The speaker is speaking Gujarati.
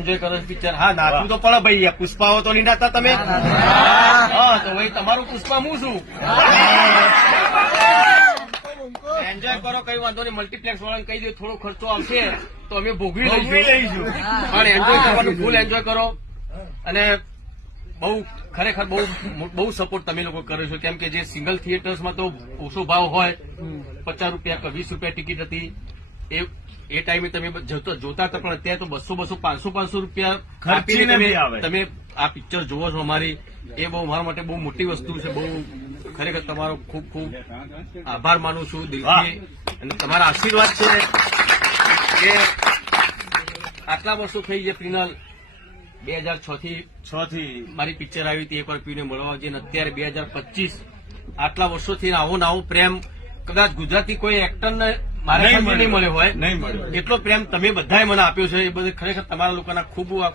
એન્જોય કરો પિક્ચર. હા, નાચવું તો પડે ભાઈ. પુષ્પાઓ તો નહીં નાચતા તમે? હા, તો ભાઈ તમારું પુષ્પા હું છું. એન્જોય કરો, કઈ વાંધો નહીં. મલ્ટીપ્લેક્સ વાળાને કહી દે થોડો ખર્ચો આવશે તો અમે ભોગવી લઈશું. પણ એન્જોય કરવાનું, ફૂલ એન્જોય કરો. અને બહુ ખરેખર બહુ સપોર્ટ તમે લોકો કર્યો છો. કેમ કે જે સિંગલ થિયેટર્સમાં તો ઓછો ભાવ હોય, 50 રૂપિયા કે 20 રૂપિયા ટિકિટ હતી, એ ટાઈમે તમે જોતા હતા. પણ અત્યારે તો 200, 500 રૂપિયા આપીને તમે આ પિક્ચર જોવો છો અમારી. એ બહુ મારા માટે બહુ મોટી વસ્તુ છે. બહુ ખરેખર તમારો ખૂબ ખૂબ આભાર માનું છું દિલથી. અને તમારા આશીર્વાદ છે કે આટલા વર્ષો થઈ ગયા. પ્રિનલ 2006 થી મારી પિક્ચર આવી હતી એકવાર પીને મળવા જઈને. અત્યારે 2025 આટલા વર્ષોથી આવો પ્રેમ કદાચ ગુજરાતી કોઈ એક્ટરને મારે નહીં મળ્યો હોય. એટલો પ્રેમ તમે બધાએ મને આપ્યો છે. એ બધે ખરેખર તમારા લોકોના ખૂબ